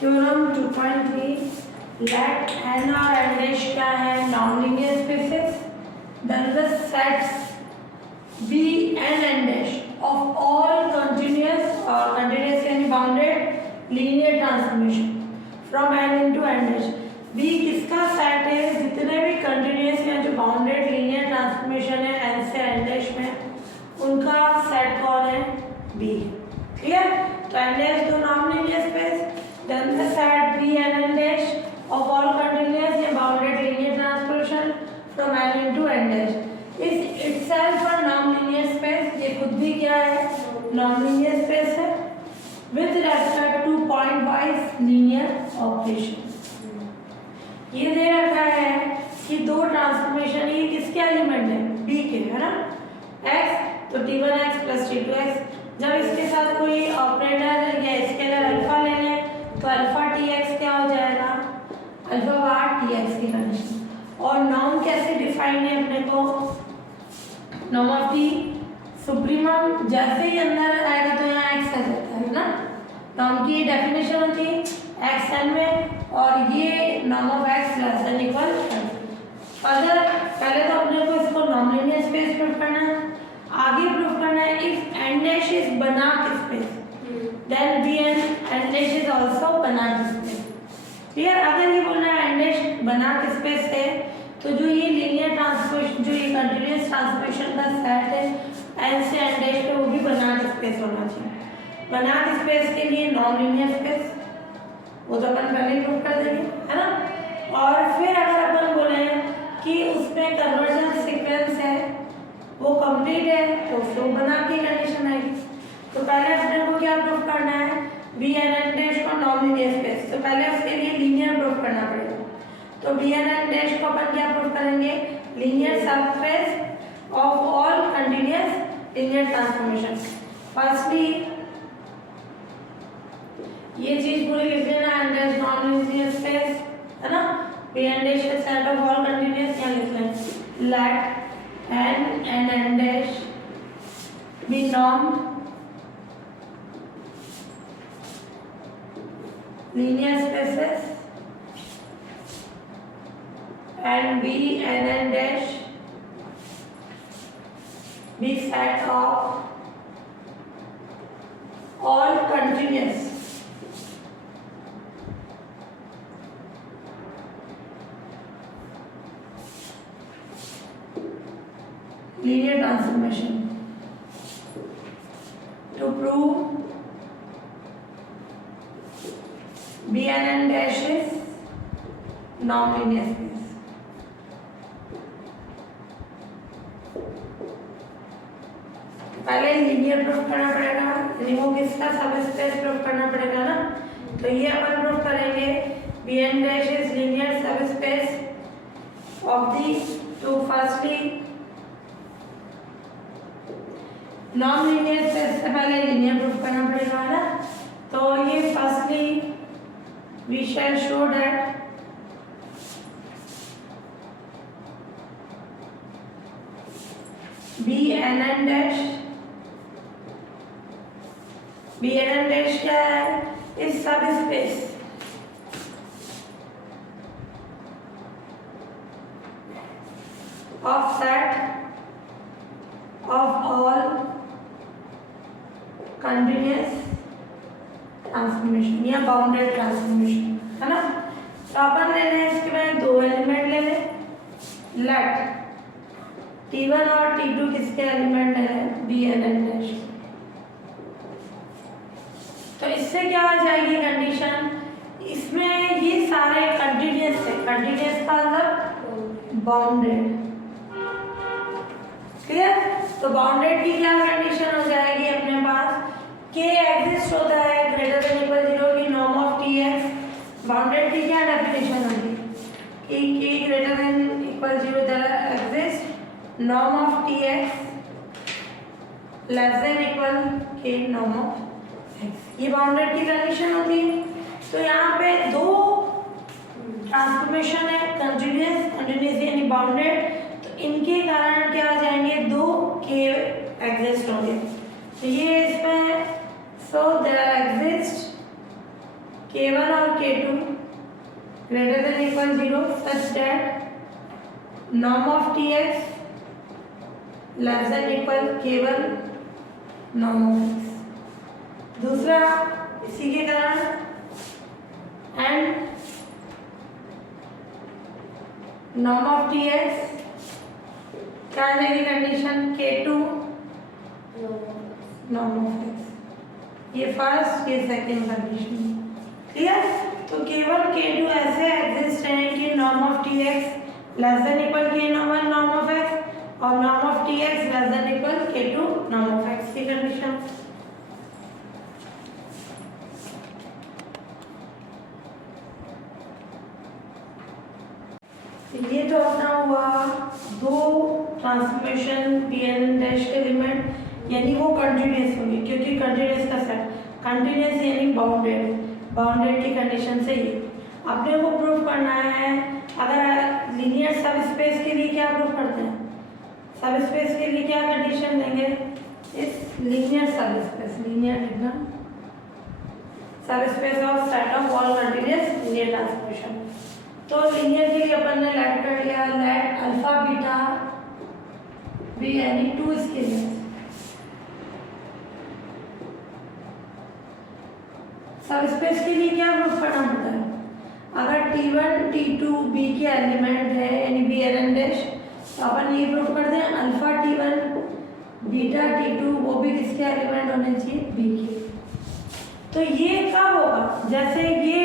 Theorem 2.3 let n और n dash क्या है non linear spaces then the sets b and n dash of all continuous or continuous यानी bounded linear transformation from n into n dash b किसका set है जितने भी continuous या जो बाउंडेड लीनियर ट्रांसफॉर्मेशन है n से n dash में उनका सेट कौन है b क्लियर तो n dash दो non linear space then the set b and n dash of all continuous या bounded linear transformation from n into n dash is itself a non-linear space ये खुद भी क्या है non-linear space है with respect to point wise linear operation ये दे रखा है कि दो ट्रांसफॉर्मेशन ये किसके एलिमेंट है b के है ना x तो t1x plus t2x जब इसके साथ कोई ऑपरेटर या स्केलर अल्फा ले लें तो अल्फा टी एक्स क्या हो जाएगा अल्फा बार टी एक्स की कंडीशन और नॉर्म कैसे डिफाइन है अपने को नॉर्म ऑफ टी सुप्रीमम जैसे ही अंदर आएगा तो यहाँ एक्स आ जाता है ना नॉर्म की डेफिनेशन होती है एक्स एन में और ये norm of x less than equal अगर पहले तो अपने को इसको नॉन लीनियर स्पेस प्रूव करना है आगे प्रूव करना है इफ एन डैश इज बनाम space then b and n dash is also बनाम स्पेस क्लियर अगर ये बोलना है n dash बनाम स्पेस है तो जो ये लीनियर ट्रांसफॉर्मेशन जो ये कंटीन्यूअस ट्रांसफॉर्मेशन का सेट है n से n dash पे वो भी बनाम स्पेस होना चाहिए बनाम स्पेस के लिए नॉन लीनियर स्पेस वो तो अपन पहले प्रूव कर देंगे है ना और फिर अगर अपन बोले कि उसमें कन्वर्जन सीक्वेंस है वो कंप्लीट है तो फ्लो बनाम की कंडीशन आएगी तो पहले अपने को क्या प्रूफ करना है b and n dash को नॉन लीनियर स्पेस तो पहले उसके लिए लीनियर प्रूफ करना पड़ेगा तो b and n dash को अपन क्या प्रूफ करेंगे linear subspace of all continuous linear transformation firstly ये चीज पूरी लिख लेना n dash non linear space है ना b and dash is set of all continuous यहाँ लिख लें let n and n dash be norm linear spaces and b and n dash be set of all continuous linear transformation to prove b and n dash is non-linear space. पहले linear proof करना पड़ेगा यानी वो किसका सब space proof करना पड़ेगा ना तो ये अपन प्रूफ करेंगे b and dash is linear subspace of the to firstly non-linear space से पहले लीनियर प्रूफ करना पड़ेगा ना तो ये firstly we shall show that b and n dash क्या है इस सब space of set of all continuous transformation या बाउंडेड ट्रांसफॉर्मेशन है ना तो अपन ले लें इसके में दो एलिमेंट ले लें लेट t1 और t2 किसके एलिमेंट है b and n dash तो इससे क्या आ जाएगी कंडीशन इसमें ये सारे कंटीन्यूअस है कंटीन्यूअस का मतलब बाउंडेड क्लियर तो बाउंडेड की क्या कंडीशन हो जाएगी अपने पास k एग्जिस्ट होता है ग्रेटर देन इक्वल 0 की नॉर्म ऑफ tx बाउंडेड की क्या डेफिनेशन होगी कि k greater than equal 0 there exist norm of tx less than equal k norm of x ये बाउंडेड की कंडीशन होती है तो यहाँ पे दो ट्रांसफॉर्मेशन है कंटीन्यूअस यानी बाउंडेड तो इनके कारण क्या आ जाएंगे दो k एग्जिस्ट होंगे तो ये इसमें सो देयर एग्जिस्ट k1 और greater than equal 0 such that norm of Tx less than equal केवल norm of x। दूसरा इसी के कारण and norm of Tx क्या आ जाएगी condition K2 norm of x। ये फर्स्ट ये सेकेंड कंडीशन क्लियर। तो केवल K2 ऐसे एग्जिस्ट है कि norm of Tx less than equal K1 norm of x और norm of Tx less than equal K2 norm of x की condition. ये तो अपना हुआ दो ट्रांसफॉर्मेशन Pn डैश के लिमिट, यानी वो कंटिन्यूअस होगी क्योंकि कंटिन्यूअस का सेट कंटिन्यूअस यानी बाउंडेड की कंडीशन से ही अपने को प्रूफ करना है। अगर लीनियर सब स्पेस के लिए क्या प्रूफ करते हैं, सब स्पेस के लिए क्या कंडीशन लेंगे, इस लीनियर सब स्पेस, लीनियर लिखना सब space of set of all continuous linear transformation. तो लीनियर के लिए अपन ने लेट कर लिया, लेट अल्फा बीटा बी यानी 2 स्केलर्स। सब स्पेस के लिए क्या प्रूफ करना पड़ता है, अगर T1 T2 B के एलिमेंट है यानी बी एन डैश, तो अपन ये प्रूफ कर दें अल्फा T1 बीटा T2 वो भी किसके एलिमेंट होने चाहिए, B के। तो ये कब होगा, जैसे ये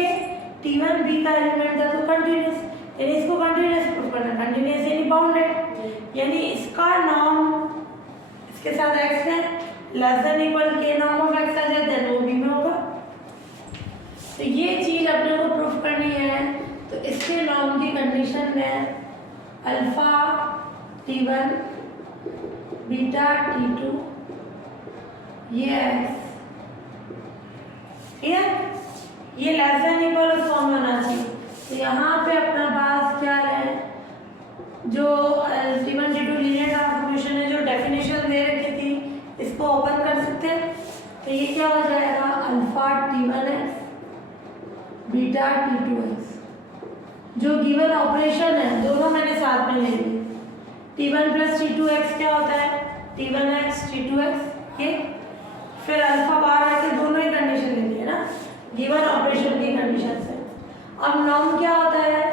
T1 B का एलिमेंट था तो कंटिन्यूअस, यानी इसको कंटिन्यूअस प्रूफ करना, कंटिन्यूअस यानी बाउंडेड, यानी इसका नॉर्म इसके साथ x है less than equal k norm of x आ जाए देन वो B में होगा। तो ये चीज अपने को प्रूफ करनी है। तो इसके नॉर्म की कंडीशन में अल्फा T1 बीटा T2 ये x ये लेस देन इक्वल उस फॉर्म में होना चाहिए। तो यहाँ पे अपना पास क्या है, जो T1 T2 लीनियर ट्रांसफॉर्मेशन है जो डेफिनेशन दे रखी थी इसको ओपन कर सकते हैं। तो ये क्या हो जाएगा, अल्फा T1x बीटा T2x, जो गिवन ऑपरेशन है दोनों मैंने साथ में ले लिए। T1 प्लस T2x क्या होता है, T1x T2x, ये फिर अल्फा बाहर आके दोनों ही कंडीशन ले ली है ना गिवन ऑपरेशन की कंडीशन से। अब नॉर्म क्या होता है,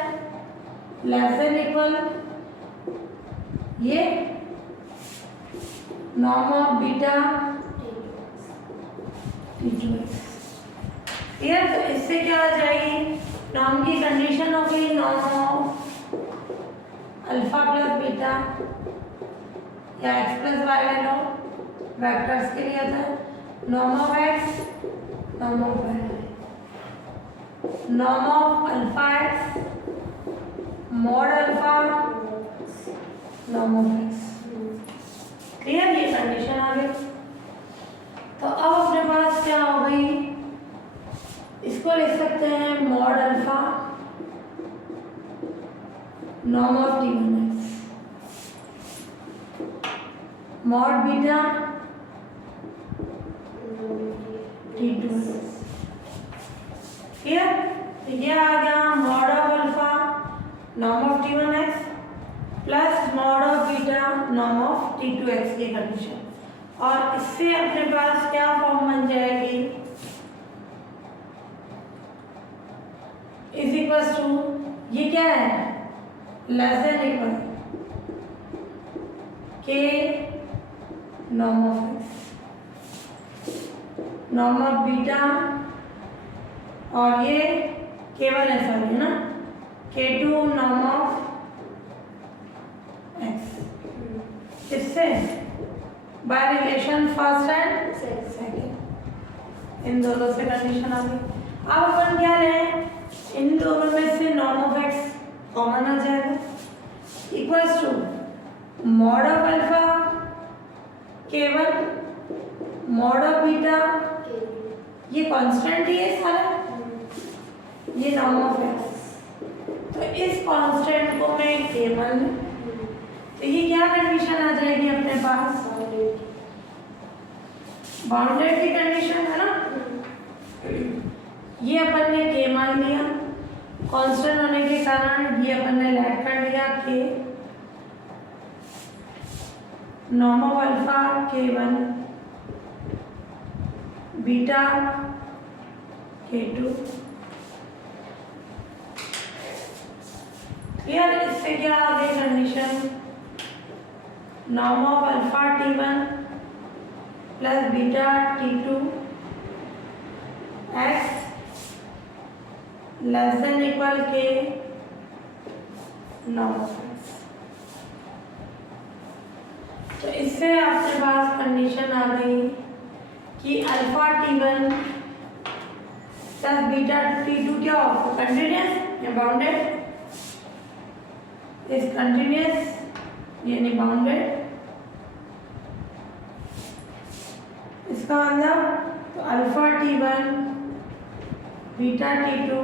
लेस देन इक्वल ये norm of beta T2x। Clear. तो इससे क्या हो जाएगी, नॉर्म की कंडीशन हो गई norm of alpha plus beta या x प्लस वाई ले लो, वेक्टर्स के लिए होता है norm of x norm of y, norm of alpha x mod alpha norm of x। Clear, ये कंडीशन आ गई। तो अब अपने पास क्या हो गई, इसको लिख सकते हैं mod alpha norm of T1x mod beta T2x। Clear. ये आ गया mod of alpha norm of T1x plus mod of beta norm of T2x की कंडीशन। और इससे अपने पास क्या फॉर्म बन जाएगी, इज इक्वल टू ये क्या है, लेस देन इक्वल के norm of X norm of beta और ये केवल ऐसा है ना K2 नॉर्म ऑफ एक्स, इससे by relation first and second इन दोनों से कंडीशन आ गई। अब अपन क्या लें, इन दोनों में से नॉर्म ऑफ एक्स कॉमन आ जाएगा equals to mod of alpha केवल मॉड ऑफ बीटा, ये कांस्टेंट ही है सारा, ये नॉर्म ऑफ एक्स। तो इस कांस्टेंट को मैं केवल, तो ये क्या कंडीशन आ जाएगी अपने पास, बाउंडेड की कंडीशन है ना। ये अपन ने के मान लिया, कांस्टेंट समीकरण ये अपन ने लेट कर लिया कि norm of alpha K1 beta K2 clear. इससे क्या आ गई condition, norm of alpha T1 plus beta T2 x less than equal के नॉर्म ऑफ x। तो इससे आपके पास कंडीशन आ गई कि alpha T1 plus beta T2 क्या होगा, कंटिन्यूस या बाउंडेड, इज कंटिन्यूस यानी बाउंडेड। इसका मतलब तो alpha T1 beta T2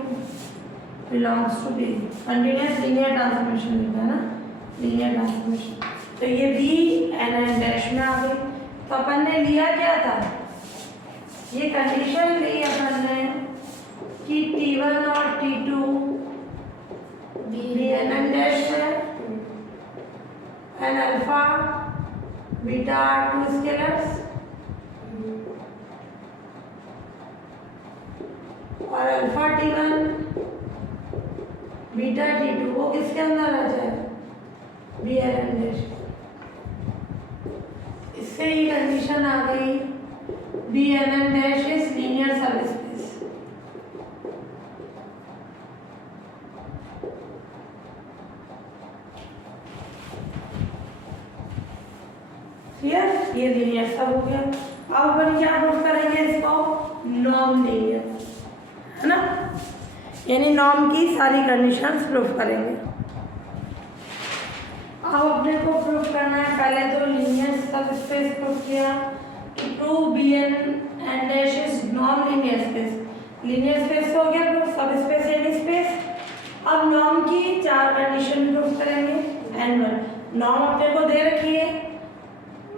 belongs to B, continuous linear transformation लिखा है ना, लीनियर ट्रांसफॉर्मेशन। तो ये बी एन एन डैश में आ गई। तो अपन ने लिया क्या था, ये कंडीशन ली अपन ने कि T1 और T2 B N N dash है and alpha beta two scalars और अल्फा T1 बीटा T2 वो किसके अंदर आ जाएगा, बी एन एन डैश। इससे ही कंडीशन आ गई B N N dash is linear subspace. Clear, ये लीनियर सब हो गया। अब अपन क्या प्रूफ करेंगे इसको, नॉर्म लीनियर है ना, यानी नॉर्म की सारी कंडीशंस प्रूफ करेंगे। अब अपने को प्रूफ करना है, पहले तो लीनियर सबस्पेस प्रूफ किया कि prove B N N dash is non linear space. Linear space हो गया प्रूफ, सबस्पेस यानी स्पेस। अब नॉर्म की चार कंडीशन प्रूफ करेंगे। N1 नॉर्म अपने को दे रखी है,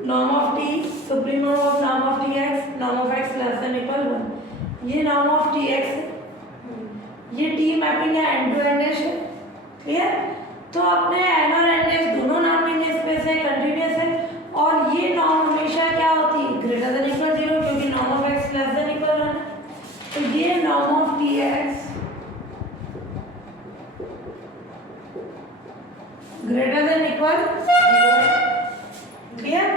norm of T supremum of norm of T X, norm of x less than equal 1। ये नॉर्म ऑफ टी एक्स, ये टी मैपिंग है एन टू एन डैश है। क्लियर, तो अपने एन और एन डैश दोनों नॉन लीनियर स्पेस है, continuous है, और ये नॉर्म हमेशा क्या होती है, ग्रेटर देन इक्वल 0, क्योंकि norm of x less than equal 1 है। तो ये norm of T x greater than equal 0। Clear,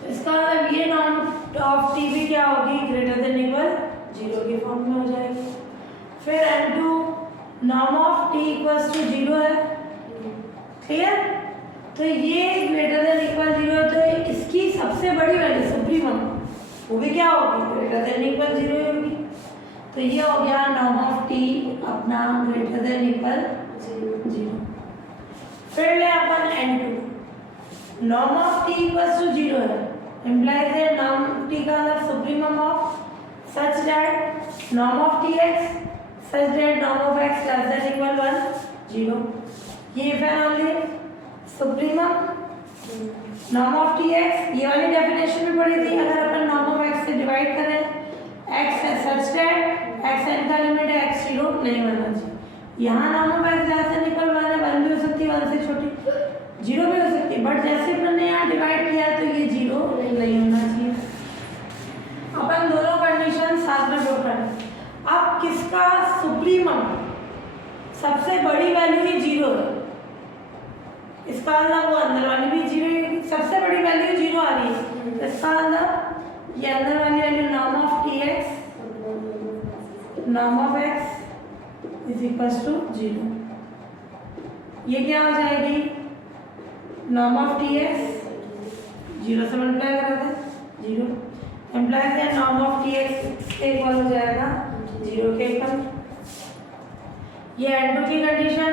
तो इसका मतलब ये नॉर्म ऑफ टी भी क्या होगी, ग्रेटर देन इक्वल 0 के फॉर्म में हो जाएगी। फिर N2 norm of T equals to 0 है। क्लियर, तो ये ग्रेटर देन इक्वल 0 है, तो इसकी सबसे बड़ी वैल्यू सुप्रीमम वो भी क्या होगी, ग्रेटर देन इक्वल 0 होगी। तो ये हो गया नॉर्म ऑफ टी अपना ग्रेटर देन इक्वल 0। फिर ले अपन N2 norm of T equals to 0 है, implies that norm t का मतलब supremum of such that norm of tx such that norm of x less than equal 1 0। ये if and only supremum norm of tx, ये वाली definition में पढ़ी थी। अगर अपन norm of x से डिवाइड करें x है such that x n का लिमिट है x 0 नहीं बनना चाहिए। यहाँ norm of x less than equal 1 है, 1 भी हो सकती है 1 से छोटी, 0 भी हो सकती है, बट जैसे अपन ने यहाँ डिवाइड किया तो ये 0 नहीं होना चाहिए। अपन दोनों कंडीशन साथ में प्रूव करें। अब किसका सुप्रीमम सबसे बड़ी वैल्यू ही 0 है, इसका मतलब वो अंदर वाली भी 0 है, सबसे बड़ी वैल्यू 0 आ रही है, तो इसका मतलब ये अंदर वाली value norm of T X norm of X is equals to 0। ये क्या हो जाएगी, नॉर्म ऑफ टी एक्स 0 से मल्टीप्लाई करा था 0, implies that norm of T X के इक्वल हो जाएगा 0 के इक्वल। ये N2 की कंडीशन।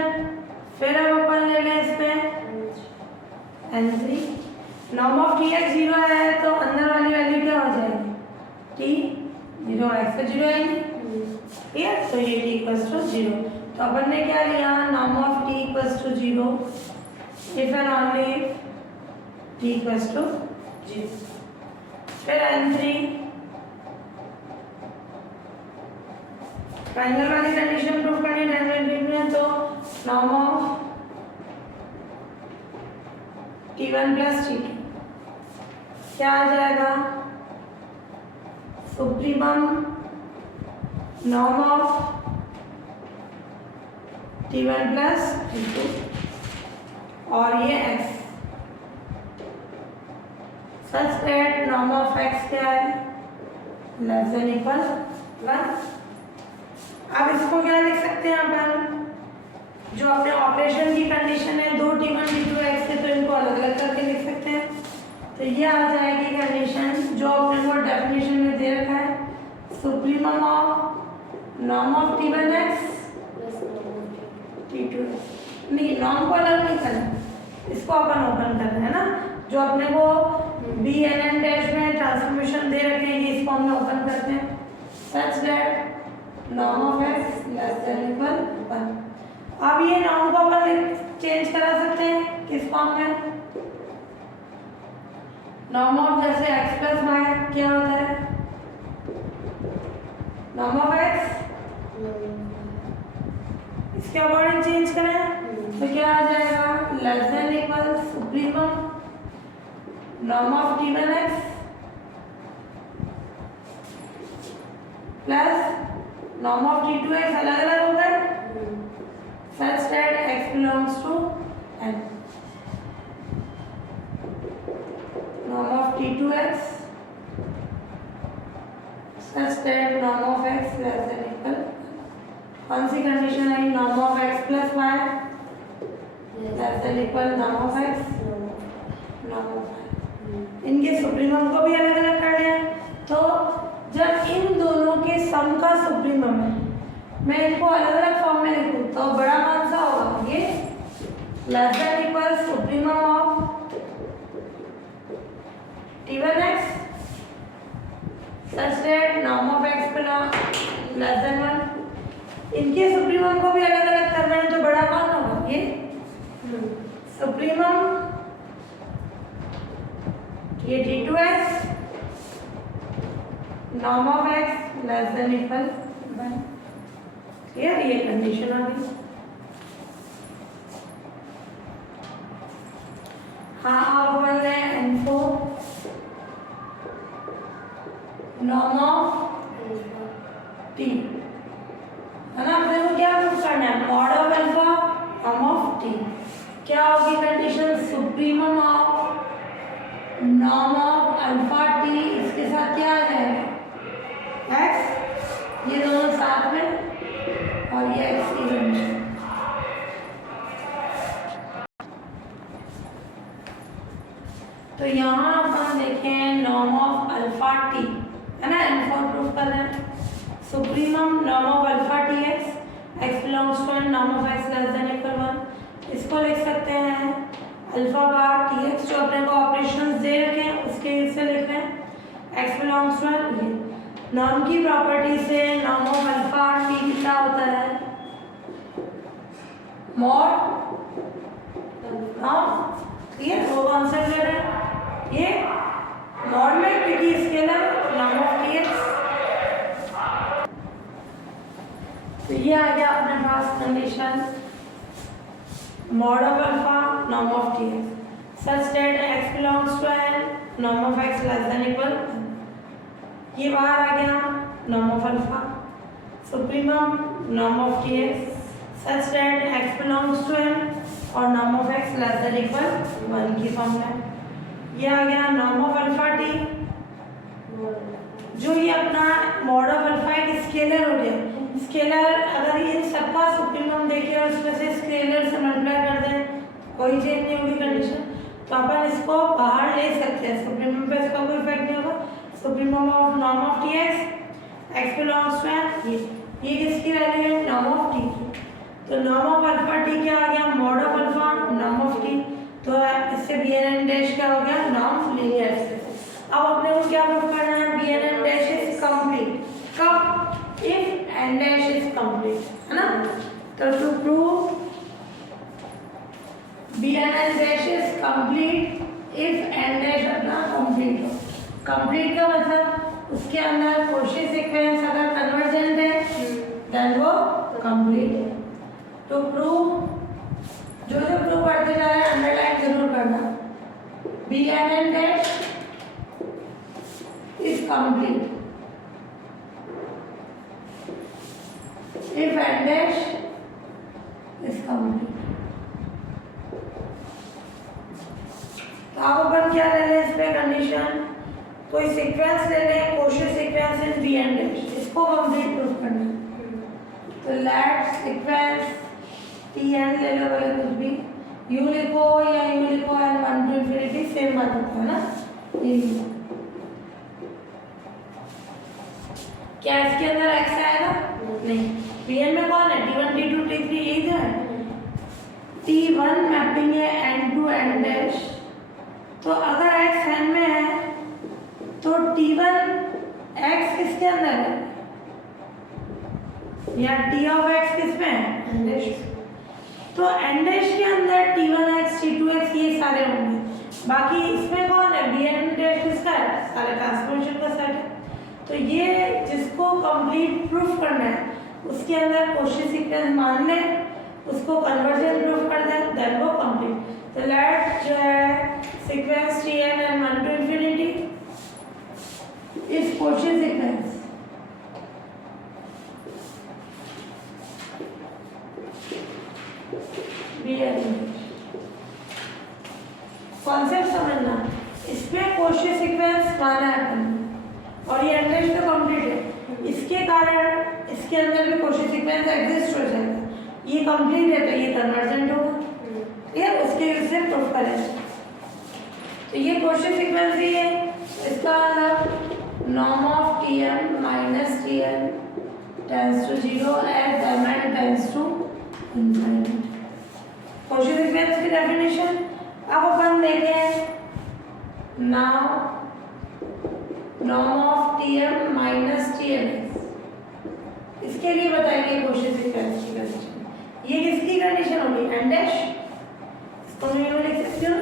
फिर अब अपन ले लें इस पे N3 norm of T x 0 है, तो अंदर वाली वैल्यू क्या हो जाएगी, टी 0 एक्स पे 0 आएगी। ठीक है, तो ये टी इक्वल्स टू 0। तो अपन ने क्या लिया, norm of T equals to 0 if and only t equals to 0। फिर N3 ट्राइंगल वाली कंडीशन प्रूव करनी है डेरिवेटिव में, तो norm of T1 plus T2 क्या आ जाएगा? Supremum norm of T1 plus T2 और ये x such that norm of x क्या है? Less than equal 1। अब इसको क्या लिख सकते हैं अपन? जो अपने ऑपरेशन की कंडीशन है 2 T1 T2 x से, तो इनको अलग अलग करके लिख सकते हैं। तो ये आ जाएगी कंडीशन जो अपने को डेफिनेशन में दे रखा है, supremum of norm of T1 x T2 नहीं, नॉर्म को अलग नहीं करना, इसको अपन ओपन करना है ना, जो अपने को BNN डैश में ट्रांसफॉर्मेशन दे रखे हैं, ये इसको हम ओपन करते हैं such that norm of x less than equal 1। अब ये नॉर्म को अपन चेंज करा सकते हैं किस फॉर्म में? नॉर्म ऑफ जैसे x प्लस वाई क्या होता है? नॉर्म ऑफ x इसके अकॉर्डिंग चेंज करें तो क्या आ जाएगा? Less than equal supremum norm of T1 x plus norm of T2 x अलग अलग हो गए such that x belongs to n। norm of T2x such that norm of x less than equal। कौन सी कंडीशन है? norm of x plus y less than equal norm of x norm of y। इनके supremum को भी अलग अलग कर लिया। तो जब इन दोनों के सम का सुप्रीमम है, मैं इनको अलग अलग फॉर्म में लिखूं तो बड़ा कौन सा होगा? ये less than equal supremum of T1 x such that norm of x belong less than 1। इनके सुप्रीमम को भी अलग अलग करना है तो बड़ा कौन होगा? ये सुप्रीमम ये T2x norm of x less than equal 1। Clear? ये कंडीशन आ गई। हाँ, अब अपन ले इनको नॉर्म ऑफ T है ना, अपने को क्या प्रूव करना है? Mod of alpha norm of T क्या होगी condition? Supremum of norm of alpha T इसके साथ क्या आ जाएगा? x, ये दोनों साथ में और ये x की कंडीशन। तो यहाँ अपन देखें नॉर्म ऑफ अल्फा टी है ना, इनको प्रूव कर रहे हैं। Supremum norm of alpha T x belongs to norm of x less than equal 1। इसको लिख सकते हैं अल्फा बार टी एक्स, जो अपने को ऑपरेशंस दे रखे हैं उसके से लिख रहे हैं एक्स बिलोंग्स टू ये नॉर्म की प्रॉपर्टी से नॉर्म ऑफ अल्फा टी कितना होता है? Mod norm. ये वो कॉन्सेप्ट ले रहे हैं, ये मॉड में क्योंकि scalar norm of T X. तो ये आ गया अपने पास condition mod of alpha norm of T X such that X belongs to N norm of x less than equal. ये बाहर आ गया norm of alpha supremum norm of T X such that X belongs to N और norm of x less than equal 1 की form में। ये आ गया नॉर्म ऑफ अल्फा टी, जो ये अपना मॉड ऑफ अल्फा एक स्केलर हो गया। स्केलर अगर इन सबका सुप्रीमम देखें और उसमें से स्केलर से मल्टीप्लाई कर दें, कोई चेंज नहीं होगी कंडीशन, तो अपन इसको बाहर ले सकते हैं। सुप्रीमम पे इसका कोई इफेक्ट नहीं होगा। Supremum of norm of T x belongs to ये किसकी वैल्यू है? नॉर्म ऑफ टी की। तो नॉर्म ऑफ अल्फा टी क्या आ गया? Mod of alpha norm of T. तो इससे BNN डैश क्या हो गया? नॉर्म लीनियर से। अब अपने को क्या प्रूव करना है? BNN डैश इज कंप्लीट कब? If n dash is complete, है ना। तो to prove BNN dash is complete if n dash अपना कंप्लीट हो। कंप्लीट का मतलब उसके अंदर कोशी सीक्वेंस अगर कन्वर्जेंट है देन टू प्रूव जो प्रूव करते जा रहे हैं अंडरलाइन जरूर करना। B N N dash is complete if n dash is complete. तो आप अपन क्या ले लें इस पे कंडीशन, कोई सीक्वेंस ले लें, Cauchy sequence in B n dash, इसको कंप्लीट प्रूफ करना है। तो लेट सीक्वेंस टी एन ले लो, बोले कुछ भी यू लिखो या यू लिखो एन 1 to infinity सेम बात होता है ना। ये क्या इसके अंदर एक्स आएगा? नहीं। बी एन में कौन है? T1 T2 T3 यही तो है। T1 मैपिंग है एन टू एन डैश, तो अगर एक्स एन में है तो T1 एक्स किसके अंदर है या T ऑफ एक्स किस में है? N dash. तो एन डैश के अंदर T1 एक्स T2 एक्स ये सारे होंगे। बाकी इसमें कौन है? बी एन डैश किसका है? सारे ट्रांसफॉर्मेशन का सेट है। तो ये जिसको कंप्लीट प्रूफ करना है उसके अंदर कोशी सीक्वेंस मान ले, उसको कन्वर्जन प्रूफ कर दे, देन वो कंप्लीट। तो लेट जो है sequence T n and 1 to infinity इस Cauchy sequence B n. Concept समझना, इसमें कोशी सीक्वेंस माना है अपन और ये एन डैश तो कंप्लीट है, इसके कारण इसके अंदर भी कोशी सीक्वेंस एग्जिस्ट हो जाएगा। ये कंप्लीट है तो ये कन्वर्जेंट होगा, ठीक है, उसके यूज से प्रूफ करेंगे। तो ये कोशी सीक्वेंस ही है, इसका मतलब norm of T m minus T n tends to 0 as m n tends to infinity. Cauchy sequence की डेफिनेशन अब अपन देखें। Now norm of T m minus T n, इसके लिए बताएंगे कोशी सीक्वेंस की कंडीशन। ये किसकी कंडीशन होगी? N dash. इसको मैं यूं लिख सकती हूँ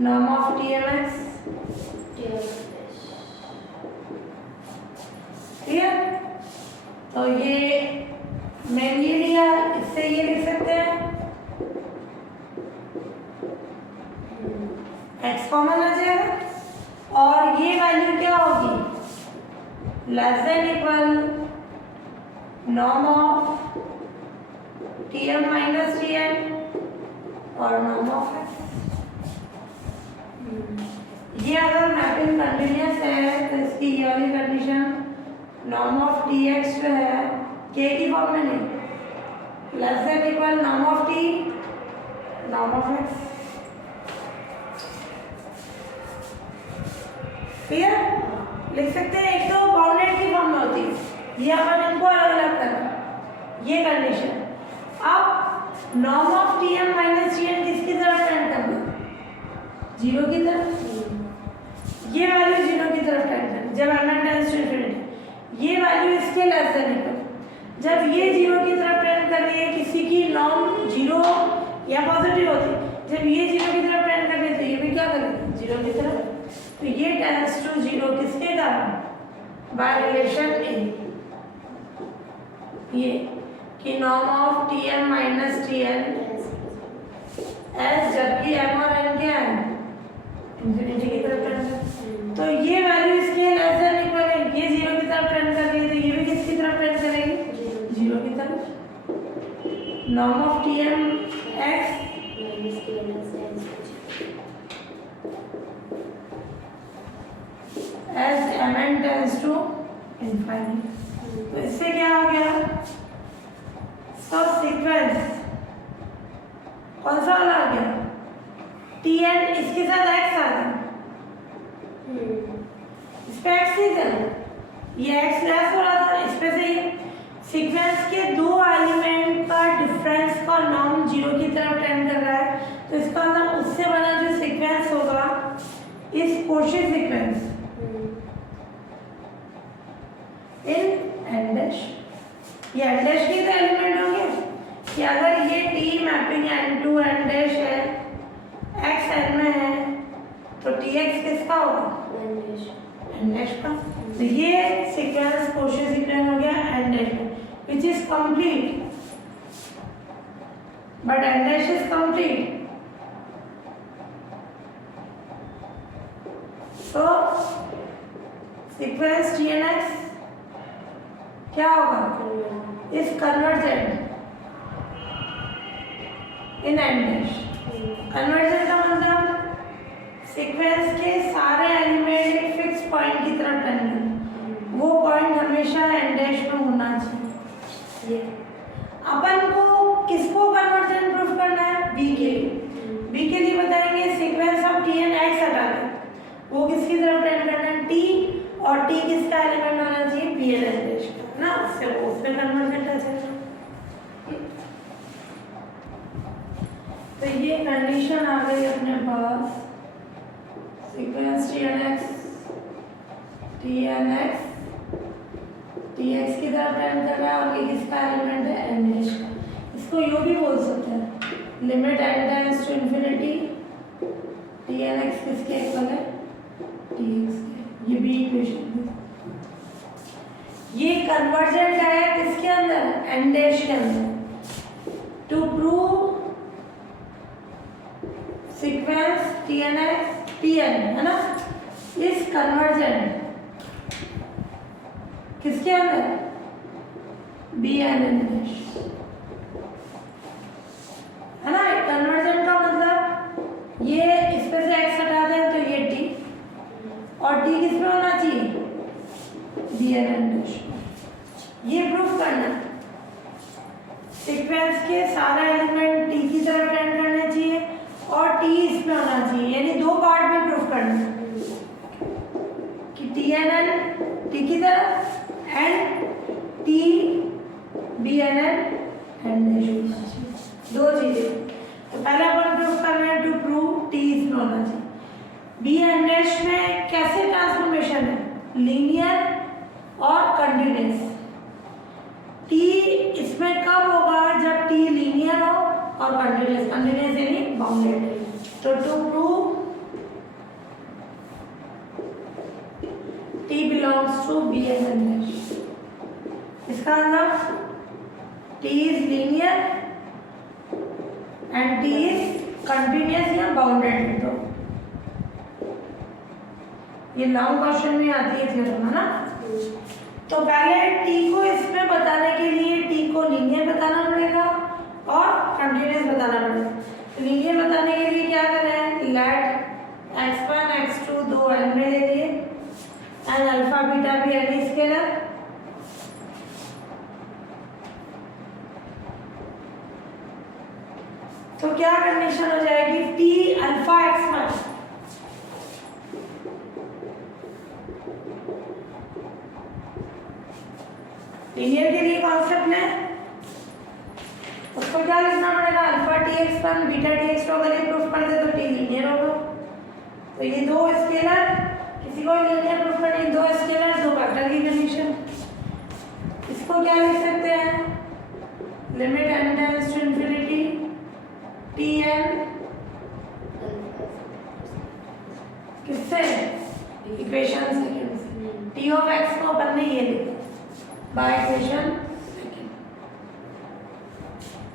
norm of T m x, ठीक है। तो ये मैं ये लिया, इससे ये लिख सकते हैं एक्स कॉमन आ जाएगा और ये वैल्यू क्या होगी? Less than equal norm of T m minus T n और नॉर्म ऑफ एक्स। ये अगर मैपिंग कंटिन्यूअस है तो इसकी ये वाली condition norm of T x जो है के की फॉर्म में नहीं, less than equal norm of T norm of x, clear? लिख सकते हैं। एक तो बाउंडेड की फॉर्म में होती है, ये अपन इनको अलग अलग करना, ये कंडीशन। अब norm of T m minus T n किसकी तरफ टेंड करना? 0 की तरफ। ये वैल्यू 0 की तरफ टेंड करना जब m n tends to infinity. ये वैल्यू इसके लेस देन इक्वल, जब ये 0 की तरफ टेंड कर रही है, किसी की नॉर्म 0 या पॉजिटिव होती है, जब ये 0 की तरफ टेंड कर रही है तो ये भी क्या करेगी? 0 की तरफ। तो ये टेंड्स टू 0 किसके कारण? बाय रिलेशन ए, ये कि norm of T m minus T n s, जबकि एम और एन क्या है? इनफिनिटी की तरफ टेंड कर। तो ये वैल्यू इसके लेस देन इक्वल है, ये 0 की तरफ टेंड कर रही है तो ये भी किसकी तरफ टेंड करेगी? 0 की तरफ। Norm of T m x as m n tends to infinity. तो इससे क्या आ गया? सब सीक्वेंस कौन सा वाला आ गया? टी एन, इसके साथ एक्स आ गया, इस पे एक्स नहीं था, ये एक्स लेस हो रहा था, इस पे से ये सीक्वेंस के दो एलिमेंट का डिफरेंस का नॉर्म 0 की तरफ टेंड कर रहा है, तो इसका मतलब उससे बना जो सीक्वेंस होगा इस Cauchy sequence in n dash. ये एन डैश के तो एलिमेंट होंगे कि अगर ये T mapping n to n dash है, एक्स एन में है, तो टी एक्स किसका होगा? एन डैश का। तो ये सीक्वेंस कोशी सीक्वेंस हो गया एन डैश में, which is complete but n dash is complete. So sequence TNX क्या होगा? is convergent in n dash. convergent का मतलब सीक्वेंस के सारे एलिमेंट एक फिक्स पॉइंट की तरफ टेंड करें, वो पॉइंट हमेशा एन डैश में होना चाहिए। अपन को किसको कन्वर्जेंट प्रूफ करना है? बी के लिए। बी के लिए बताएंगे sequence of T and x हटा दें, वो किसकी तरफ टेंड करना है? टी, और टी किसका एलिमेंट होना चाहिए? पी एन एन डैश का ना, उससे वो उसमें कन्वर्जेंट आ जाएगा। तो ये कंडीशन आ गई अपने पास, सीक्वेंस TNX की तरफ टेंड कर रहा है और ये किसका एलिमेंट है? एन डैश का। इसको यू भी बोल सकते हैं, limit n tends to infinity TNX किसके इक्वल है? TX के। ये भी इक्वेशन है। ये कन्वर्जेंट है किसके अंदर? एन डैश के अंदर। To prove sequence TNX Tn है ना, इस कन्वर्जेंट किसके अंदर? Bn एन डैश है ना। कन्वर्जेंट का मतलब ये इस पे से x हटा दें तो ये t, और t किस में होना चाहिए? Bn n dash. ये प्रूफ करना सीक्वेंस के सारे एलिमेंट t की तरफ टेंड करने चाहिए और t इसमें होना चाहिए, यानी दो पार्ट में प्रूफ करना कि TNN t की तरफ एंड t BNN एंड दो चीजें। तो पहले अपन प्रूफ करना है टू प्रूव t इसमें होना चाहिए। बी एन डैश में कैसे ट्रांसफॉर्मेशन है? लीनियर और कंटिन्यूअस। t इसमें कब होगा? जब t लीनियर हो और कंटिन्यूअस यानी बाउंडेड। तो to prove t belongs to Bn n dash, इसका मतलब t is linear and t is continuous या बाउंडेड। तो ये लॉन्ग क्वेश्चन में आती है थ्योरम है ना। तो पहले t को इसमें बताने के लिए t को लीनियर बताना पड़ेगा और कंटिन्यूअस बताना पड़ेगा। लीनियर बताने के लिए क्या करना है? लेट x1 x2 दो n में ले लिए एंड अल्फा बीटा भी n स्केलर। तो क्या कंडीशन हो जाएगी? t अल्फा x1 लीनियर के लिए कॉन्सेप्ट है, उसको क्या लिखना पड़ेगा? अल्फा tx1 बीटा tx2 अगर ये प्रूफ कर दे तो t लीनियर होगा। तो ये दो स्केलर, किसी को लीनियर प्रूफ करनी, दो स्केलर दो वेक्टर की कंडीशन। इसको क्या लिख सकते हैं? Limit n tends to infinity Tn किससे? इक्वेशन सेकंड से। t ऑफ x को अपन ने ये लिखा बाय इक्वेशन सेकंड।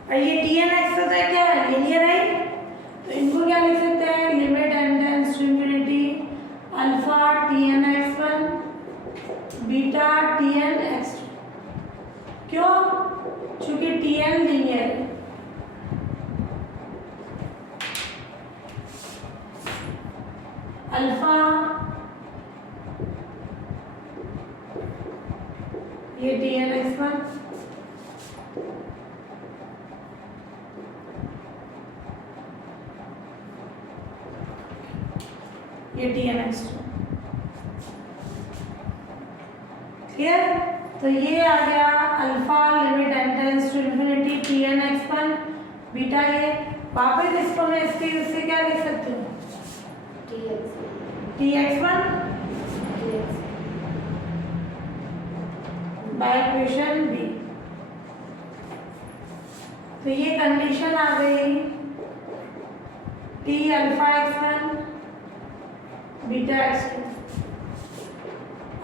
और ये TNX होता है क्या? लीनियर है, तो इनको क्या लिख सकते हैं? Limit n tends to infinity alpha TNX1 beta TNX2। क्यों? क्योंकि Tn लीनियर है। अल्फा ये TNX1 ये TNX2। क्लियर? तो ये आ गया alpha limit n tends to infinity TNX1 beta. ये वापस इसको मैं इससे क्या लिख सकती हूँ? TX1 bye equation B. तो ये कंडीशन आ गई t alpha x1 beta x2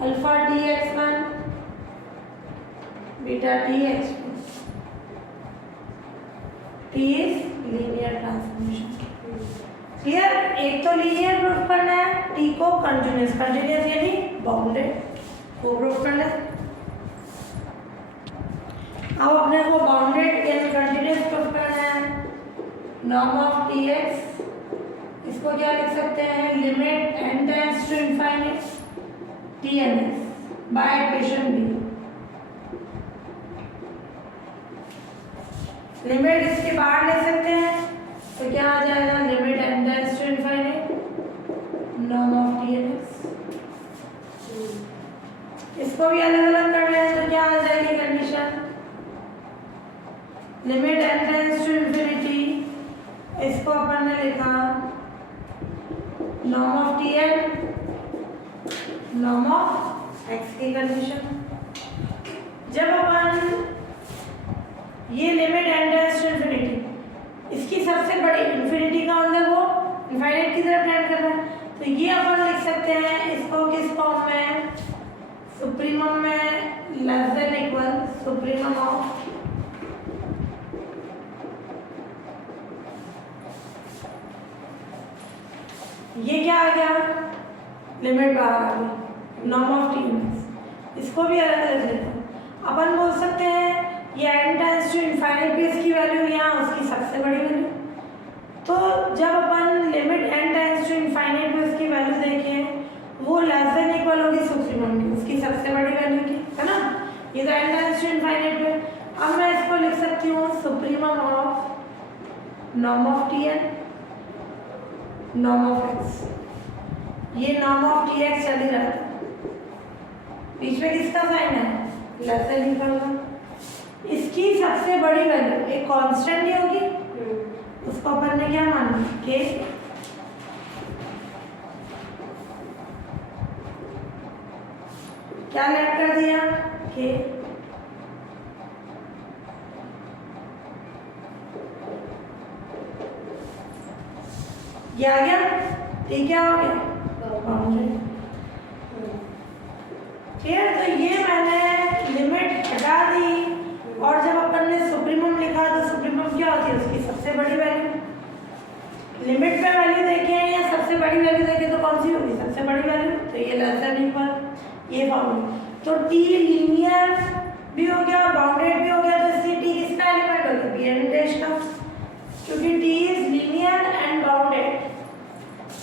alpha tx1 beta tx2 t T is linear transformation. Clear? एक तो लीनियर प्रूफ करना है, टी को कंटिन्यूस, कंटिन्यूस यानी बाउंडेड, वो प्रूफ करना है। अब अपने को बाउंडेड यानी कंटिन्यूस प्रूफ करना है। नॉर्म ऑफ टी एक्स, इसको क्या लिख सकते हैं, limit N tends to infinite T n x by equation B. Limit इसके बाहर ले सकते हैं, तो क्या आ जाएगा, limit N tends to infinite norm of T n x. इसको भी अलग अलग करना है, तो क्या आ जाएगी condition, limit N tends to infinity, इसको अपन ने लिखा norm of T n norm of x की कंडीशन। जब अपन ये limit N tends to infinity, इसकी सबसे बड़ी इन्फिनिटी का मतलब वो इनफाइनाइट की तरफ टेंड कर रहा है, तो ये अपन लिख सकते हैं इसको किस फॉर्म में, सुप्रीमम में less than equal supremum of ये क्या आ गया, लिमिट बाहर आ गई नॉर्म ऑफ टी एक्स। इसको भी अलग अलग लिखा। अपन बोल सकते हैं ये एन टेंड्स टू इनफाइनाइट भी इसकी वैल्यू यहाँ उसकी सबसे बड़ी वैल्यू, तो जब अपन limit N tends to infinite में उसकी वैल्यू देखें वो लेस देन इक्वल होगी सुप्रीमम की, उसकी सबसे बड़ी वैल्यू की, है ना। ये तो एन टेंड्स टू इनफाइनाइट में, अब मैं इसको लिख सकती हूँ supremum of norm of T n norm of x. ये नॉर्म ऑफ टी एक्स चल ही रहा था, बीच में किसका साइन है, लेस देन इक्वल का। इसकी सबसे बड़ी वैल्यू एक कांस्टेंट ही होगी, उसको अपन ने क्या माना, के। क्या लेट कर दिया, के। ये आ गया, ये क्या हो गया, बाउंड्री। ठीक है, तो ये मैंने लिमिट हटा दी, और जब अपन ने सुप्रीमम लिखा तो सुप्रीमम क्या होती है, उसकी सबसे बड़ी वैल्यू। लिमिट पे वैल्यू देखे या सबसे बड़ी वैल्यू देखे तो कौन सी होगी, सबसे बड़ी वैल्यू, तो ये लेस देन इक्वल, ये फॉर्मूला। तो टी लीनियर भी हो गया और बाउंडेड भी हो गया, तो इसलिए टी किसका एलिमेंट हो गया, बी एन डैश का, क्योंकि T is linear and bounded,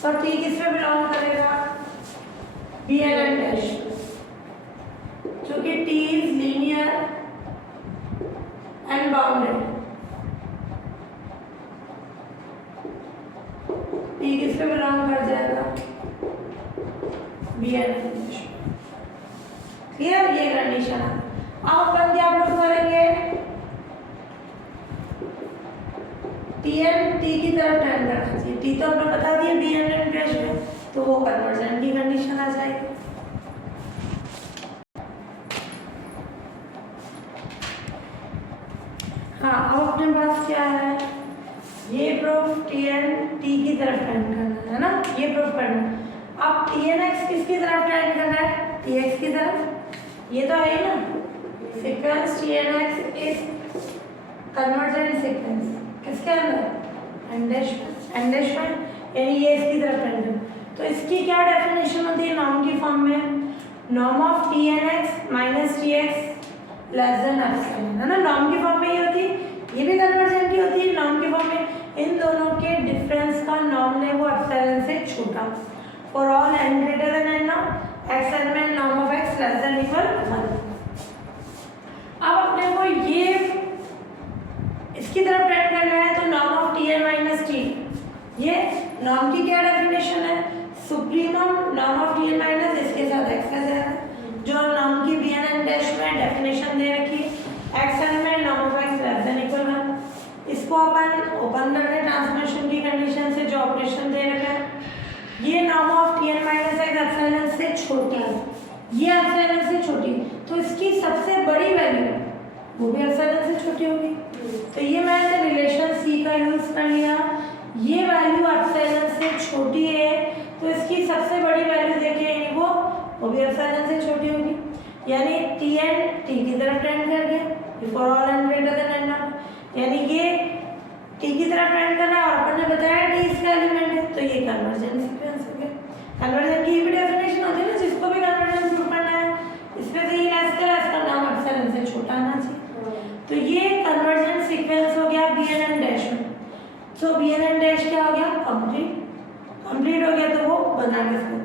तो टी किस पे बिलोंग करेगा, बी एन डैश, क्योंकि T is linear and bounded, T किस पे बिलोंग कर जाएगा, बी एन डैश। क्लियर, ये कंडीशन है। अब अपन क्या प्रूव करेंगे, टी एन टी की तरफ टेंड करना चाहिए, टी तो आपने बता दिया बी एन डैश में, तो वो कन्वर्जन की कंडीशन आ जाएगी। हाँ, अब अपने पास क्या है, ये प्रूफ टी एन टी की तरफ टेंड करना है ना, ये प्रूफ करना। अब टी एन एक्स किसकी तरफ टेंड करना है, टी एक्स की तरफ, ये तो है ना, sequence T n x is convergent sequence किसके अंदर, एन डैश में, यानी ये इसकी तरफ टेंड है। तो इसकी क्या डेफिनेशन होती है नॉर्म की फॉर्म में, norm of T n x minus T x less than epsilon, है ना, नॉर्म की फॉर्म में ही होती है, ये भी कन्वर्जेंट की होती है नॉर्म की फॉर्म में। इन दोनों के डिफरेंस का नॉर्म है वो एप्सिलॉन से छोटा, for all N greater than N norm X N में norm of x less than equal 1। अब अपने को ये इसकी तरफ टेंड करना है, तो norm of T n minus T, ये नॉर्म की क्या डेफिनेशन है, supremum norm of T n minus इसके साथ एक्स का जाएगा, जो नॉर्म की बी एन एन डैश में डेफिनेशन दे रखी है, एक्स एन में norm of x less than equal 1। इसको अपन ओपन कर रहे ट्रांसफॉर्मेशन की कंडीशन से, जो ऑपरेशन दे रखा है, ये norm of T n minus x epsilon से छोटी है, ये एप्सिलॉन से छोटी, तो इसकी सबसे बड़ी वैल्यू वो भी एप्सिलॉन से छोटी होगी। तो ये मैंने रिलेशन सी का यूज कर लिया, ये वैल्यू एप्सिलॉन से छोटी है, तो इसकी सबसे बड़ी वैल्यू देखें वो भी एप्सिलॉन से छोटी होगी, यानी टी एन टी की तरफ टेंड कर गया, for all N greater than n naught, यानी ये टी की तरफ ट्रेंड कर रहा है और अपन ने बताया टी इसका एलिमेंट है, तो ये कन्वर्जेंट सीक्वेंस हो गया। कन्वर्जेंट की भी डेफिनेशन होती है ना, जिसको भी कन्वर्जेंस प्रूव करना है इसमें से ये लेस का नाम एप्सिलॉन से छोटा आना चाहिए। तो ये कन्वर्जेंट सीक्वेंस हो गया BN डैश में। सो BN डैश क्या हो गया? कंप्लीट हो गया, तो वो बना के इसको।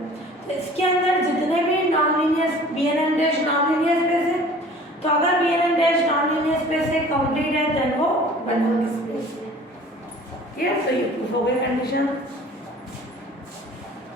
तो इसके अंदर जितने भी non linear BN dash non linear space है, तो अगर BN dash non linear space है कंप्लीट है, देन वो बना के स्पेस है। क्लियर? तो ये प्रूफ हो गई कंडीशन।